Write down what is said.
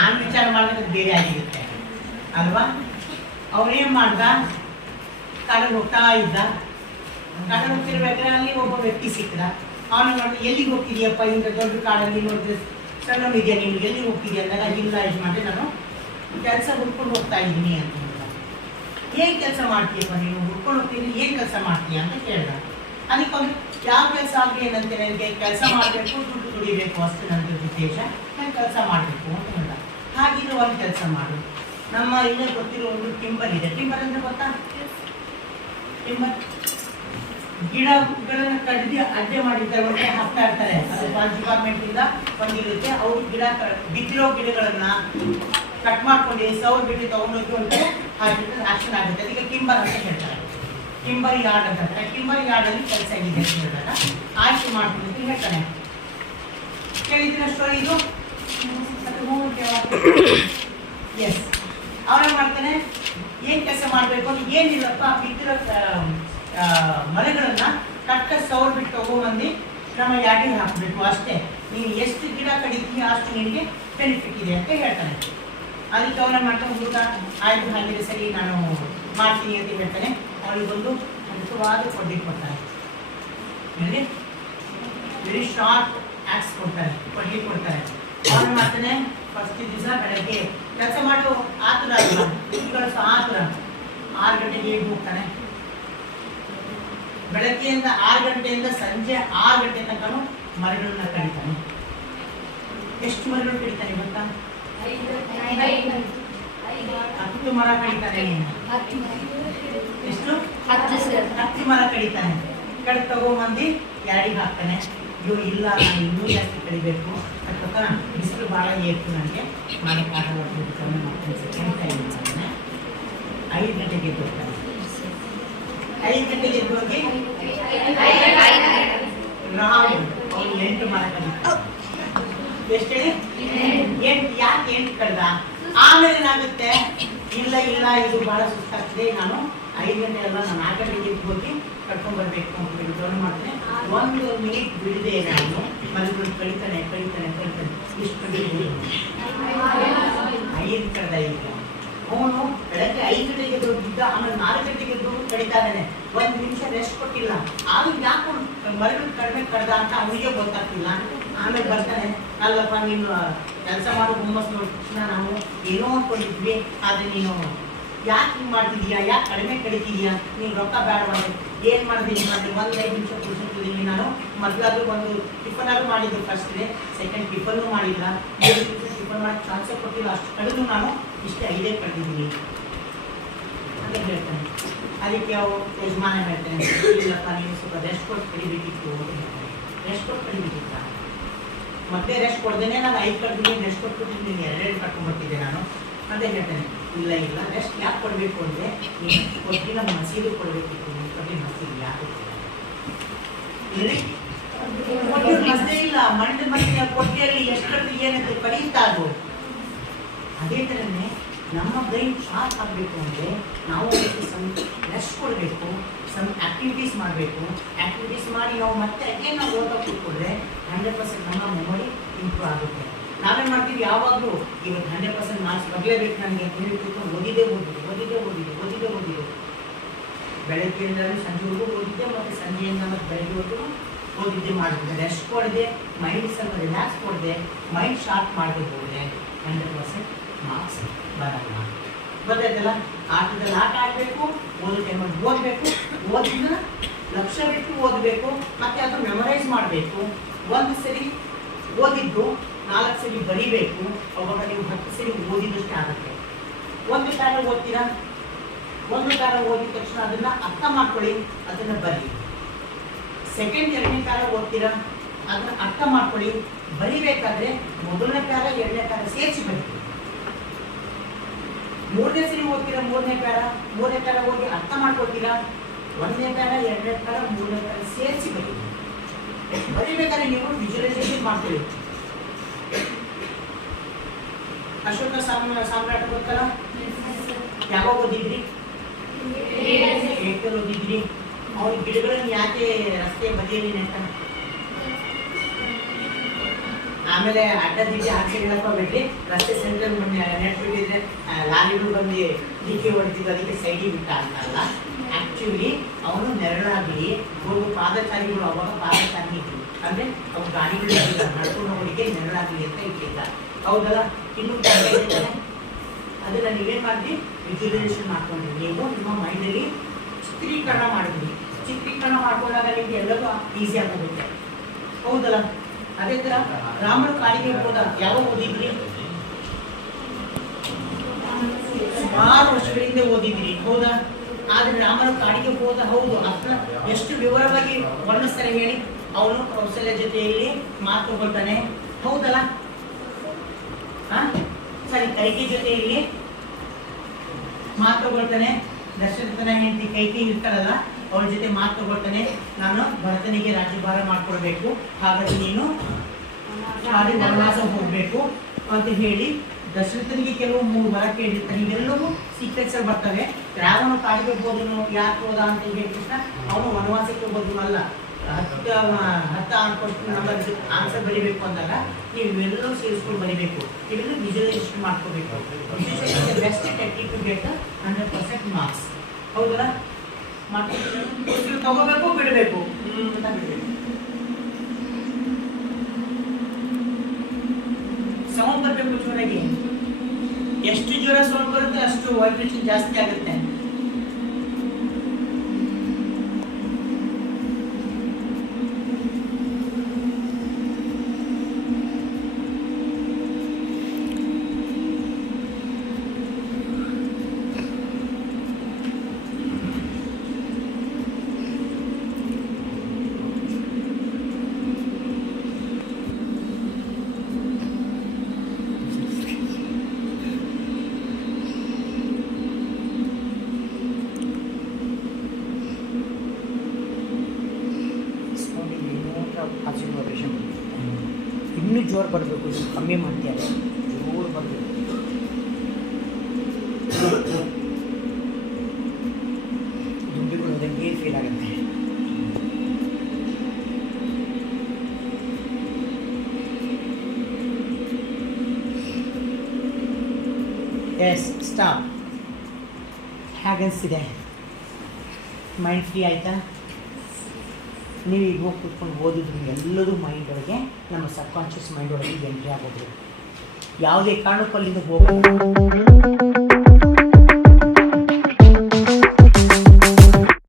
On ವಿಚಾರ ಮಾಡಿದ್ರೆ ಬೇರೆ ಆಗಿರುತ್ತೆ ಅಲ್ವಾ. ಅವನೇನ್ ಮಾಡ್ದ, ಕಾಡಲ್ಲಿ ಹೋಗ್ತಾ ಇದ್ದ. ಕಾಡಲ್ಲಿ ಹೋಗ್ತಿರ್ಬೇಕಾದ್ರೆ ಅಲ್ಲಿ ಒಬ್ಬ ವ್ಯಕ್ತಿ ಸಿಕ್ಕದ. ಅವನು ನೋಡಿ, ಎಲ್ಲಿಗೆ ಹೋಗ್ತಿದ್ಯಪ್ಪ ಇಂಥ ದೊಡ್ಡ ಕಾಡಲ್ಲಿ, ನೋಡಿದ್ರೆ ಸಣ್ಣನಿದೆಯಾ ನಿಮ್ಗೆ, ಎಲ್ಲಿಗೆ ಹೋಗ್ತಿದ್ಯಾ ಅಂದಾಗ, ಇಲ್ಲ ಯಜಮಾನ್ರೆ ನಾನು ಕೆಲಸ ಹುಡ್ಕೊಂಡು ಹೋಗ್ತಾ ಇದ್ದೀನಿ ಅಂತ ಹೇಳಿದ. ಏನ್ ಕೆಲಸ ಮಾಡ್ತೀಯಪ್ಪ ನೀನು, ಹುಡ್ಕೊಂಡು ಹೋಗ್ತೀನಿ, ಏನ್ ಕೆಲಸ ಮಾಡ್ತೀಯ ಅಂತ ಕೇಳ್ದ. ಅದಕ್ಕೆ ಅವ್ನು ಯಾವ ಕೆಲಸ ಆಗಲಿ ಏನಂತೆ, ನನಗೆ ಕೆಲಸ ಮಾಡಬೇಕು, ದುಡ್ಡು ದುಡಿಬೇಕು ಅಷ್ಟು ನನ್ನ ಉದ್ದೇಶ, ನಾನು ಕೆಲಸ ಮಾಡಬೇಕು ಅಂತ ಹೇಳ್ದ. ಹಾಗಿದ್ರೆ ಒಂದು ಕೆಲಸ ಮಾಡು, ನಮ್ಮ ಇಲ್ಲೇ ಗೊತ್ತಿರೋ ಒಂದು ಟಿಂಬರ್ ಇದೆ. ಟಿಂಬರ್ ಅಂದ್ರೆ ಗೊತ್ತಾ? ಟಿಂಬರ್ ಗಿಡಗಳನ್ನ ಕಡ್ದು ಅಡ್ಡೆ ಮಾಡಿರ್ತಾರೆ, ಒಳ್ಳೆ ಹಾಕ್ತಾ ಇರ್ತಾರೆ. ಅದು ಡಿಪಾರ್ಟ್ಮೆಂಟ್ ಇಂದ ಬಂದಿರುತ್ತೆ. ಅವ್ರು ಗಿಡ ಬಿದ್ದಿರೋ ಗಿಡಗಳನ್ನ ಕಟ್ ಮಾಡ್ಕೊಂಡು ಸೌರ್ ಬಿಟ್ಟು ತಗೊಂಡೋಗಿ ಒಂದು ಹಾಕಿದ್ರೆ ಆಕ್ಷನ್ ಆಗುತ್ತೆ. ಅದಕ್ಕೆ ಟಿಂಬರ್ ಅಂತ ಹೇಳ್ತಾರೆ. ಟಿಂಬರ್ ಯಾರ್ಡ್ ಅಂತ ಹೇಳ್ತಾರೆ. ಟಿಂಬರ್ ಯಾರ್ಡ್ ಅಲ್ಲಿ ಕೆಲಸ ಆಗಿದೆ ಅಂತ ಹೇಳಿದಾಗ ಆಯ್ಕೆ ಮಾಡ್ಕೊಂಡು ಹೇಳ್ತಾನೆ. ಕೇಳಿದ್ರೆ ಸ್ಟೋರಿ ಇದು. ಎಸ್, ಅವನೇ ಮಾಡ್ತಾನೆ. ಏನ್ ಕೆಲಸ ಮಾಡ್ಬೇಕು ಅಂತ ಏನಿಲ್ಲಪ್ಪ, ಬಿದ್ದಿರೋ ಮರಗಳನ್ನ ಕಟ್ಟ ಸೌರ್ ಬಿಟ್ಟು ತಗೊಂಡ್ಬಂದು ನಮ್ಮ ಯಾಡಿಗೆ ಹಾಕಬೇಕು ಅಷ್ಟೇ. ನೀನು ಎಷ್ಟು ಗಿಡ ಕಡಿತೀನಿ ಅಷ್ಟು ನಿನಗೆ ಬೆನಿಫಿಟ್ ಇದೆ ಅಂತ ಹೇಳ್ತಾನೆ. ಅದಕ್ಕೆ ಅವನ ಮಾಡ್ತಾನೆ, ಹುಡುಗ ಆಯ್ತು ಹಾಗಿದ್ರೆ ಸರಿ ನಾನು ಮಾಡ್ತೀನಿ ಅಂತ ಹೇಳ್ತಾನೆ. ಅವನಿಗೊಂದು ಅದ್ಭುತವಾದ ಕೊಡ್ಡಿ ಕೊಡ್ತಾನೆ. ವೆರಿ ಶಾರ್ಟ್ ಆಕ್ಸ್ ಕೊಡ್ತಾರೆ, ಕೊಡ್ಲಿ ಕೊಡ್ತಾರೆ. ಅವನು ಮಾಡ್ತಾನೆ. ಫಸ್ಟ್ ದಿವಸ ಬೆಳಗ್ಗೆ ಕೆಲಸ ಮಾಡು ಆತುರ ಅಲ್ವಾ, ಆತುರ 6 ಗಂಟೆಗೆ ಹೇಗೆ ಹೋಗ್ತಾನೆ. ಬೆಳಗ್ಗೆಯಿಂದ 6 ಗಂಟೆಯಿಂದ ಸಂಜೆ 6 ಗಂಟೆ ತನಕ ಮರಗಳನ್ನ ಕಡಿತಾನೆ. ಎಷ್ಟು ಮರಗಳು ಕಡಿತಾನೆ ಗೊತ್ತಾ? 10 ಮರ ಕಡಿತಾನೆ. ಎಷ್ಟು? 10 ಮರ ಕಡಿತಾನೆ. ಕಡೆ ತಗೊಂಬಂದು ಯಾರಿಗೆ ಹಾಕ್ತಾನೆ. ಅಯ್ಯೋ ಇಲ್ಲ, ನಾನು ಇನ್ನೂ ಜಾಸ್ತಿ ಕಡಿಬೇಕು ಅಥವಾ ಬಿಸಿಲು ಭಾಳ ಏರ್ತು, ನನಗೆ ಮಾಡೋಕ್ಕಾಗಲ್ಲ ಮಾಡ್ತಾನೆ. 5 ಗಂಟೆಗೆ ಎದ್ದು ಹೋಗ್ತಾನೆ. 5 ಗಂಟೆಗೆ ಎದ್ದು ಹೋಗಿ ನಾವು ಅವ್ನು 8 ಮರ ಕಡಿತಾನೆ. ಎಷ್ಟು ಹೇಳಿ? 8. ಯಾಕೆ 8 ಕಡ್ದ? ಆಮೇಲೆ ಏನಾಗುತ್ತೆ, ಇಲ್ಲ ಇಲ್ಲ ಇದು ಬಹಳ ಸುಸ್ತಾಗ್ತದೆ, ನಾನು 5 ಗಂಟೆ ಅಲ್ಲ, ನಾನು 4 ಗಂಟೆಗೆ ಎದ್ದು ಹೋಗಿ ಕರ್ಕೊಂಡ್ ಬರ್ಬೇಕು ಅಂತ ಹೇಳಿ ಜೋನ್ ಮಾಡ್ತಾನೆ. 1 ಮಿನಿಟ್ ಬಿಡದೆ ನಾನು ಮರಗಳು ಕಡಿತಾನೆ. ಇಷ್ಟು ಕಡಿದು 5 ಕಡ್ದ. ಈಗ ಅವನು ಬೆಳಗ್ಗೆ 5 ಗಂಟೆಗೆ ಎದ್ದು ಆಮೇಲೆ 4 ಗಂಟೆಗೆ ಎದ್ದು ಕಡಿತಾ ಇದ್ದಾನೆ. 1 ನಿಮಿಷ ರೆಸ್ಟ್ ಕೊಟ್ಟಿಲ್ಲ. ಆಮೇಲೆ ಯಾಕೆ ಮರಗಳು ಕಡಿಮೆ ಕಡ್ದ ಅಂತ ಅವನಿಗೆ ಗೊತ್ತಾಗ್ತಿಲ್ಲ. ಆಮೇಲೆ ಬರ್ತಾನೆ, ಅಲ್ಲಪ್ಪ ನೀನು ಕೆಲಸ ಮಾಡೋ ಹುಮ್ಮಸ್ ನೋಡಿದ ತಕ್ಷಣ ನಾವು ಏನೋ ಅಂದ್ಕೊಂಡಿದ್ವಿ, ಆದರೆ ನೀನು ಯಾಕೆ ಹಿಂಗೆ ಮಾಡ್ತಿದೀಯಾ, ಯಾಕೆ ಕಡಿಮೆ ಕಡಿತಿದೀಯಾ, ನೀನು ರೊಕ್ಕ ಬೇಡವಾದ್ರೆ ಏನು ಮಾಡಿದೀನಿ ಮಾಡಿದ್ರೆ 1-5 ನಿಮಿಷ ಕೂರಿಸಿದ್ದೀನಿ. ನಾನು ಮೊದಲಾದ್ರೂ ಒಂದು ಟಿಫನಾದ್ರೂ ಮಾಡಿದ್ದು, ಫಸ್ಟ್ ಡೇ, ಸೆಕೆಂಡ್ ಟಿಫನ್ನು ಮಾಡಿಲ್ಲ, 3 ದಿವಸ ಟಿಫನ್ ಮಾಡೋಕ್ಕೆ ಚಾನ್ಸೇ ಕೊಟ್ಟಿಲ್ಲ. ಅಷ್ಟು ಕಡಿದು ನಾನು ಇಷ್ಟೇ 5 ಕಳೆದಿದ್ದೀನಿ ಅಂತ ಹೇಳ್ತಾನೆ. ಅದಕ್ಕೆ ಅವು ಯಜಮಾನ ಹೇಳ್ತಾನೆ, ಇಲ್ಲಪ್ಪ ನೀನು ಸ್ವಲ್ಪ ರೆಸ್ಟ್ ಕೊಟ್ಟು ಕಡಿಬೇಕಿತ್ತು. ರೆಸ್ಟ್ ಕೊಟ್ಟು ಕಡಿಬೇಕಿತ್ತ? ಮತ್ತೆ ರೆಸ್ಟ್ ಕೊಡ್ದೇನೆ ನಾನು 5 ಕಡ್ದಿದ್ದೀನಿ, ರೆಸ್ಟ್ ಕೊಟ್ಬಿಟ್ಟು 2 ಕಟ್ಕೊಂಡ್ಬಿಟ್ಟಿದ್ದೆ ನಾನು ಅಂತ ಹೇಳ್ತಾನೆ. ಇಲ್ಲ ಇಲ್ಲ, ರೆಸ್ಟ್ ಯಾಕೆ ಕೊಡಬೇಕು ಅಂದರೆ ನೀನು ಕೊಟ್ಟು ನಮ್ಮ ಮಸೀದು ಕೊಡಬೇಕಿತ್ತು. ನೀನು ಕೊಟ್ಟು ಮಸೀದು ಯಾಕೆ ಮಸೇ ಇಲ್ಲ, ಮಂಡ ಮಸಿನ ಕೊಟ್ಟಿಯಲ್ಲಿ ಎಷ್ಟೊತ್ತು ಏನಂತ ಕಡಿಯುತ್ತಾ ಅದು. ಅದೇ ಥರನೇ ನಮ್ಮ ಬ್ರೈನ್ ಶಾರ್ಪ್ ಆಗಬೇಕು ಅಂದರೆ ನಾವು ರೆಸ್ಟ್ ಕೊಡಬೇಕು, ಸಮ್ ಆ್ಯಕ್ಟಿವಿಟೀಸ್ ಮಾಡಬೇಕು. ಆ್ಯಕ್ಟಿವಿಟೀಸ್ ಮಾಡಿ ನಾವು ಮತ್ತೆ ಅಗೇನ್ ನಾವು ಓದೋ ಕೂತ್ಕೊಂಡ್ರೆ 100% ನಮ್ಮ ಮೆಮೊರಿ ಇಂಪ್ರೂವ್ ಆಗುತ್ತೆ. ನಾವೇನು ಮಾಡ್ತೀವಿ, ಯಾವಾಗಲೂ ಇವತ್ತು 100% ಮಾರ್ಕ್ಸ್ ಬರಲೇಬೇಕು ನನಗೆ ಅಂತ ಹೇಳಿ ಕೂತ್ಕೊಂಡು ಓದಿದ್ದೇ ಬೆಳಗ್ಗೆಯಿಂದ ಸಂಜೆವರೆಗೂ ಓದಿದ್ದೆ, ಮತ್ತು ಸಂಜೆಯಿಂದ ಮತ್ತು ಬೆಳಗ್ಗೆವರೆಗೂ ಓದಿದ್ದೆ ಮಾಡಿದ್ದೆ. ರೆಸ್ಟ್ ಕೊಡದೆ, ಮೈಂಡ್ ಸ್ವಲ್ಪ ರಿಲ್ಯಾಕ್ಸ್ ಕೊಡದೆ, ಮೈಂಡ್ ಶಾರ್ಪ್ ಮಾಡದೆ ಹೋದರೆ 100% ಮಾರ್ಕ್ಸ್ ಬರಲ್ಲ. ಗೊತ್ತಾಯ್ತಲ್ಲ? ಆಟದಲ್ಲಿ ಆಟ ಆಡಬೇಕು, ಓದೋ ಟೈಮಲ್ಲಿ ಓದಬೇಕು, ಓದಿದ್ದನ್ನ ಲಕ್ಷ್ಯ ಬಿಟ್ಟು ಓದಬೇಕು, ಮತ್ತು ಅದು ಮೆಮೊರೈಸ್ ಮಾಡಬೇಕು. 1 ಸರಿ ಓದಿದ್ದು 4 ಸರಿ ಬರೀಬೇಕು. ಅವಾಗ ನೀವು 10 ಸರಿ ಓದಿದಷ್ಟೇ ಆಗುತ್ತೆ. 1 ಪ್ಯಾರ ಓದ್ತೀರಾ, 1 ಪ್ಯಾರ ಓದಿದ ತಕ್ಷಣ ಅದನ್ನು ಅರ್ಥ ಮಾಡ್ಕೊಳ್ಳಿ, ಅದನ್ನು ಬರೀ. ಸೆಕೆಂಡ್ 2ನೇ ಪ್ಯಾರ ಓದ್ತೀರಾ, ಅದನ್ನು ಅರ್ಥ ಮಾಡ್ಕೊಳ್ಳಿ. ಬರೀಬೇಕಾದ್ರೆ 1ನೇ ಪ್ಯಾರ 2ನೇ ಪ್ಯಾರ ಸೇರಿಸಿ ಬರೀ. 3ನೇ ಸರಿ ಓದ್ತೀರಾ, 3ನೇ ಪ್ಯಾರ ಓದಿ ಅರ್ಥ ಮಾಡ್ಕೊಳ್ತೀರಾ. 1ನೇ ಪ್ಯಾರ 2ನೇ ಪ್ಯಾರ 3ನೇ ಒಂದ್ಸರಿ ನೀವು ವಿಜುವಲೈಸೇಷನ್ ಮಾಡ್ತೀವಿ. ಅಶೋಕ ಸಾಮ್ರಾಟ್ ಗೊತ್ತಲ್ಲ, ಯಾವಾಗ ಓದಿದ್ರಿ? ಏಕಲ್ ಓದಿದ್ರಿ. ಅವ್ರ ಗಿಡಗಳನ್ನ ಯಾಕೆ ರಸ್ತೆ ಬದಿಯಲ್ಲಿ ನೆಟ್ಟ? ಆಮೇಲೆ ಅಡ್ಡದಿಡ್ಡಿ ಹಾಕ್ಸಿಗಳಪ್ಪ ಬಿಟ್ಟು ರಸ್ತೆ ಸೆಂಟ್ರಲ್ ನೆಟ್ಬಿಟ್ಟಿದ್ರೆ ಲಾರಿಗಳು ಬಂದು ಡಿಕ್ಕಿ ಹೊಡ್ತಿದ್ದು, ಅದಕ್ಕೆ ಸೈಡಿಗೆ ಬಿಟ್ಟ ಅಂತಲ್ಲ. ಆಕ್ಚುಲಿ ಅವನು ನೆರಳಾಗಲಿ ಒಬ್ಬ ಪಾದಚಾರಿಗಳು, ಅವಾಗ ಪಾದಚಾರಿ ಇದ್ರು ಅಂದ್ರೆ ಅವು ಗಾಡಿಗಳು ನಡ್ಕೊಂಡು ಹೋಗೋದಕ್ಕೆ ನೆರಳಾಗಲಿ ಅಂತ ಇಟ್ಟಿದ್ದ. ಹೌದಲ್ಲ? ಇನ್ನು ಅದನ್ನ ನೀವೇನ್ ಮಾಡಿದ್ರಿ? ವಿಜುವಲೈಸೇಷನ್ ಮಾಡ್ಕೊಂಡ್ರಿ. ನೀವು ನಿಮ್ಮ ಮೈಂಡಲ್ಲಿ ಚಿತ್ರೀಕರಣ ಮಾಡಿದ್ರಿ. ಚಿತ್ರೀಕರಣ ಮಾಡ್ಕೊಂಡಾಗ ನಿಮ್ಗೆ ಎಲ್ಲರೂ ಈಸಿ ಆಗೋಗುತ್ತೆ. ಹೌದಲ್ಲ? ಅದೇ ತರ ರಾಮನ ಕಾಡಿಗೆ ಹೋದ ಯಾವಾಗ ಓದಿದ್ರಿ? ಸುಮಾರು ವರ್ಷಗಳಿಂದ ಓದಿದ್ರಿ. ಹೌದಾ? ಆದ್ರೆ ರಾಮನ ಕಾಡಿಗೆ ಹೋದ, ಹೌದು, ಅದನ್ನ ಎಷ್ಟು ವಿವರವಾಗಿ ವರ್ಣಿಸ್ತಾರೆ ಹೇಳಿ. ಅವನು ಕೌಶಲ್ಯ ಜೊತೆಯಲ್ಲಿ ಮಾತು ತಗೊಳ್ತಾನೆ. ಹೌದಲ್ಲ? ಸರಿ, ಕೈಕಿ ಜೊತೆಯಲ್ಲಿ ಮಾತು ತಗೊಳ್ತಾನೆ. ದಶರಥನ ಹೆಂಡತಿ ಕೈಕಿ ಇರ್ತಾರಲ್ಲ, ಅವಳ ಜೊತೆ ಮಾತು ತಗೊಳ್ತಾನೆ. ನಾನು ಭರತನಿಗೆ ರಾಜ್ಯಭಾರ ಮಾಡ್ಕೊಡ್ಬೇಕು, ಹಾಗಾಗಿ ನೀನು ವನವಾಸ ಹೋಗ್ಬೇಕು ಅಂತ ಹೇಳಿ ದಶರಥನಿಗೆ ಕೆಲವು 3 ವರ ಕೇಳಿರ್ತಾನೆ. ಇವೆಲ್ಲವೂ ಸೀಕ್ರೆಟ್ಸ್ ಅಲ್ಲಿ ಬರ್ತವೆ. ರಾವಣ ಕಾಡಿಗೆ ಹೋದನು, ಯಾಕೆ ಹೋದ ಅಂತ ಹೇಳಿದ ಅವನು ವನವಾಸಕ್ಕೆ ಹೋಗೋದು ಅಲ್ಲ. 10 ನಂಬರ್ ಆನ್ಸರ್ ಬರೀಬೇಕು ಅಂದಾಗ ನೀವು ಇವೆಲ್ಲವೂ ಸೇರಿಸ್ಕೊಂಡು ಬರೀಬೇಕು. ಇವೆಲ್ಲ ವಿಜುವಲೈಸೇಷನ್ ಮಾಡ್ಕೋಬೇಕು. Visualisation best technique to get 100% marks. ಹೌದಲ್ಲ? ತಗೋಬೇಕು, ಬಿಡಬೇಕು ಅಂತ ಬಿಡಬೇಕು. ಸೌಂಡ್ ಬರಬೇಕು ಜೋರಾಗಿ. ಎಷ್ಟು ಜೋರ ಸೌಂಡ್ ಬರುತ್ತೆ ಅಷ್ಟು ವೈಬ್ರೇಷನ್ ಜಾಸ್ತಿ ಆಗುತ್ತೆ. ಇನ್ನೂ ಜೋರು ಬರಬೇಕು, ಕಮ್ಮಿ ಮಾಡ್ತಾರೆ, ಜೋರು ಬರಬೇಕು. ದುಂಬಿಗಳು ಹೋದಂಗೆ ಫೀಲ್ ಆಗುತ್ತೆ. Yes, stop. ಹೇಗನ್ಸಿದೆ? ಮೈಂಡ್ ಫ್ರೀ ಆಯಿತಾ? ನೀವು ಈಗ ಹೋಗಿ ಕೂತ್ಕೊಂಡು ಓದಿದ್ರು ಎಲ್ಲದೂ ಮೈಂಡ್ ಒಳಗೆ, ನಮ್ಮ ಸಬ್ಕಾನ್ಷಿಯಸ್ ಮೈಂಡ್ ಒಳಗೆ ಎಂಟ್ರಿ ಆಗೋದು. ಯಾವುದೇ ಕಾರಣಕ್ಕೂ ಅಲ್ಲಿಂದ ಹೋಗೋದು